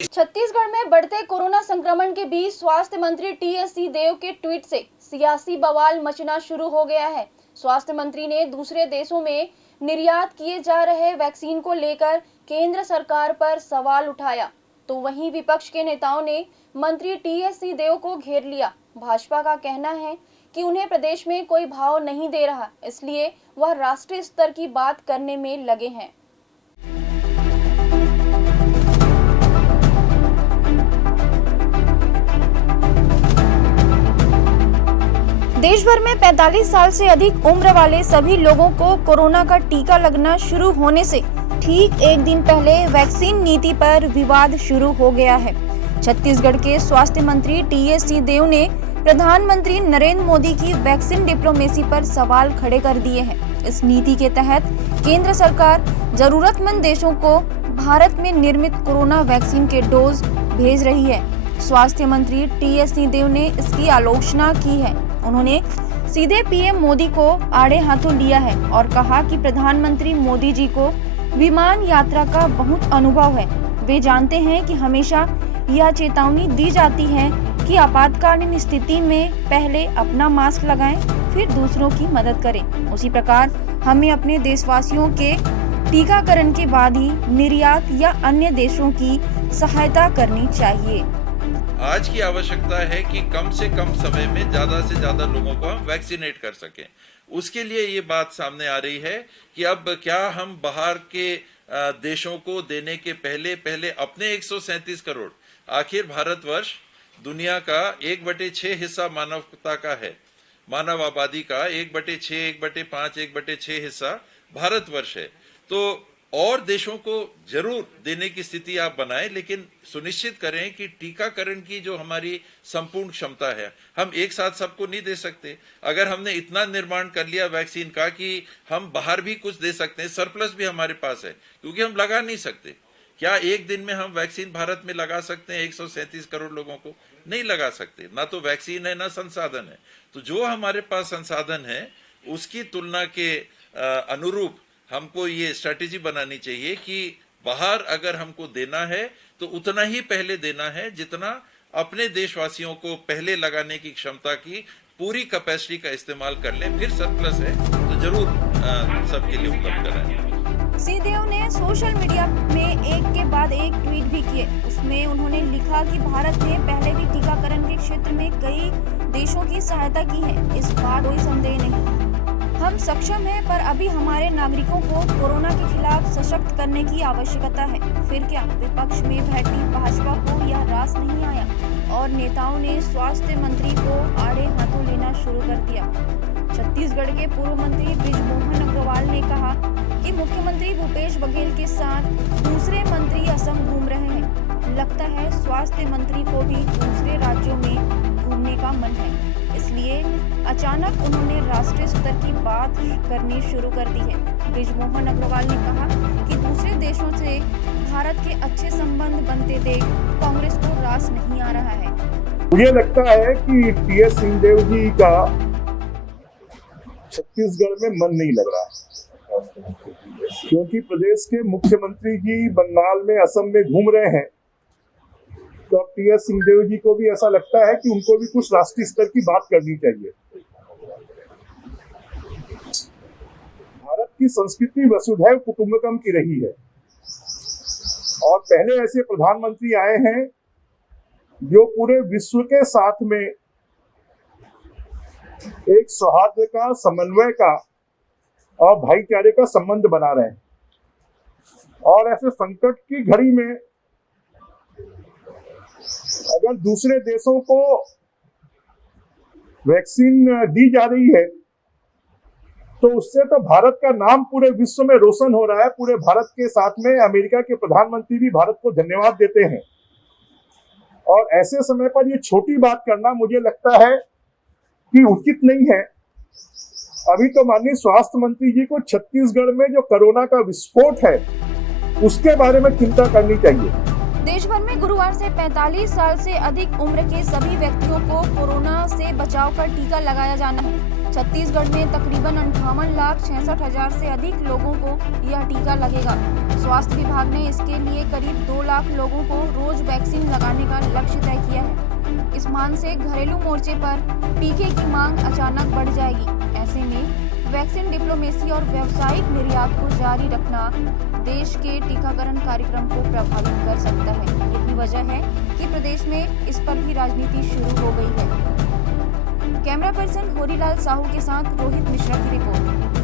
छत्तीसगढ़ में बढ़ते कोरोना संक्रमण के बीच स्वास्थ्य मंत्री टीएस सिंहदेव के ट्वीट से सियासी बवाल मचना शुरू हो गया है। स्वास्थ्य मंत्री ने दूसरे देशों में निर्यात किए जा रहे वैक्सीन को लेकर केंद्र सरकार पर सवाल उठाया, तो वहीं विपक्ष के नेताओं ने मंत्री टीएस सिंहदेव को घेर लिया। भाजपा का कहना है कि उन्हें प्रदेश में कोई भाव नहीं दे रहा, इसलिए वह राष्ट्रीय स्तर की बात करने में लगे हैं। देश भर में 45 साल से अधिक उम्र वाले सभी लोगों को कोरोना का टीका लगना शुरू होने से ठीक एक दिन पहले वैक्सीन नीति पर विवाद शुरू हो गया है। छत्तीसगढ़ के स्वास्थ्य मंत्री टीएस सिंहदेव ने प्रधानमंत्री नरेंद्र मोदी की वैक्सीन डिप्लोमेसी पर सवाल खड़े कर दिए हैं। इस नीति के तहत केंद्र सरकार जरूरतमंद देशों को भारत में निर्मित कोरोना वैक्सीन के डोज भेज रही है। स्वास्थ्य मंत्री टीएस सिंहदेव ने इसकी आलोचना की है। उन्होंने सीधे पीएम मोदी को आड़े हाथों लिया है और कहा कि प्रधानमंत्री मोदी जी को विमान यात्रा का बहुत अनुभव है। वे जानते हैं कि हमेशा यह चेतावनी दी जाती है कि आपातकालीन स्थिति में पहले अपना मास्क लगाएं, फिर दूसरों की मदद करें। उसी प्रकार हमें अपने देशवासियों के टीकाकरण के बाद ही निर्यात या अन्य देशों की सहायता करनी चाहिए। आज की आवश्यकता है कि कम से कम समय में ज्यादा से ज्यादा लोगों को हम वैक्सीनेट कर सकें। उसके लिए ये बात सामने आ रही है कि अब क्या हम बाहर के देशों को देने के पहले अपने 137 करोड़, आखिर भारतवर्ष दुनिया का 1/6 हिस्सा मानवता का है, मानव आबादी का 1/6, 1/5, 1/6 हिस्सा भारतवर्ष है। तो और देशों को जरूर देने की स्थिति आप बनाएं, लेकिन सुनिश्चित करें कि टीकाकरण की जो हमारी संपूर्ण क्षमता है, हम एक साथ सबको नहीं दे सकते। अगर हमने इतना निर्माण कर लिया वैक्सीन का कि हम बाहर भी कुछ दे सकते हैं, सरप्लस भी हमारे पास है, क्योंकि हम लगा नहीं सकते। क्या एक दिन में हम वैक्सीन भारत में लगा सकते हैं 137 करोड़ लोगों को? नहीं लगा सकते। ना तो वैक्सीन है, ना संसाधन है। तो जो हमारे पास संसाधन है उसकी तुलना के अनुरूप हमको ये स्ट्रैटेजी बनानी चाहिए कि बाहर अगर हमको देना है तो उतना ही पहले देना है जितना अपने देशवासियों को पहले लगाने की क्षमता की पूरी कैपेसिटी का इस्तेमाल कर लें। फिर सरप्लस है तो जरूर सबके लिए उपलब्ध कराएं। सिंहदेव ने सोशल मीडिया में एक के बाद एक ट्वीट भी किए। उसमें उन्होंने लिखा कि भारत ने पहले भी टीकाकरण के क्षेत्र में कई देशों की सहायता की है, इस बात कोई संदेह नहीं। हम सक्षम हैं, पर अभी हमारे नागरिकों को कोरोना के खिलाफ सशक्त करने की आवश्यकता है। फिर क्या विपक्ष में बैठी भाजपा को यह रास नहीं आया और नेताओं ने स्वास्थ्य मंत्री को आड़े हाथों लेना शुरू कर दिया। छत्तीसगढ़ के पूर्व मंत्री बृजमोहन अग्रवाल ने कहा कि मुख्यमंत्री भूपेश बघेल के साथ दूसरे मंत्री असम घूम रहे हैं। लगता है स्वास्थ्य मंत्री को भी दूसरे राज्यों में घूमने का मन है, इसलिए अचानक उन्होंने राष्ट्रीय स्तर की बात करनी शुरू कर दी है। बृजमोहन अग्रवाल ने कहा कि दूसरे देशों से भारत के अच्छे संबंध बनते देख कांग्रेस को रास नहीं आ रहा है। मुझे लगता है कि टीएस सिंहदेव जी का छत्तीसगढ़ में मन नहीं लग रहा, क्योंकि प्रदेश के मुख्यमंत्री जी बंगाल में, असम में घूम रहे हैं। तो अब टीएस सिंहदेव जी को भी ऐसा लगता है कि उनको भी कुछ राष्ट्रीय स्तर की बात करनी चाहिए। भारत की संस्कृति वसुधैव कुटुंबकम की रही है और पहले ऐसे प्रधानमंत्री आए हैं जो पूरे विश्व के साथ में एक सौहार्द का, समन्वय का और भाईचारे का संबंध बना रहे हैं। और ऐसे संकट की घड़ी में अगर दूसरे देशों को वैक्सीन दी जा रही है तो उससे तो भारत का नाम पूरे विश्व में रोशन हो रहा है। पूरे भारत के साथ में अमेरिका के प्रधानमंत्री भी भारत को धन्यवाद देते हैं। और ऐसे समय पर ये छोटी बात करना मुझे लगता है कि उचित नहीं है। अभी तो माननीय स्वास्थ्य मंत्री जी को छत्तीसगढ़ में जो कोरोना का विस्फोट है उसके बारे में चिंता करनी चाहिए। देश भर में गुरुवार से 45 साल से अधिक उम्र के सभी व्यक्तियों को कोरोना से बचाव का टीका लगाया जाना है। छत्तीसगढ़ में तकरीबन 58,66,000 से अधिक लोगों को यह टीका लगेगा। स्वास्थ्य विभाग ने इसके लिए करीब 2 लाख लोगों को रोज वैक्सीन लगाने का लक्ष्य तय किया है। इस मान से घरेलू मोर्चे पर टीके की मांग अचानक बढ़ जाएगी। ऐसे में वैक्सीन डिप्लोमेसी और व्यावसायिक निर्यात को जारी रखना देश के टीकाकरण कार्यक्रम को प्रभावित कर सकता है। यही वजह है कि प्रदेश में इस पर भी राजनीति शुरू हो गई है। कैमरा पर्सन होरीलाल साहू के साथ रोहित मिश्रा की रिपोर्ट।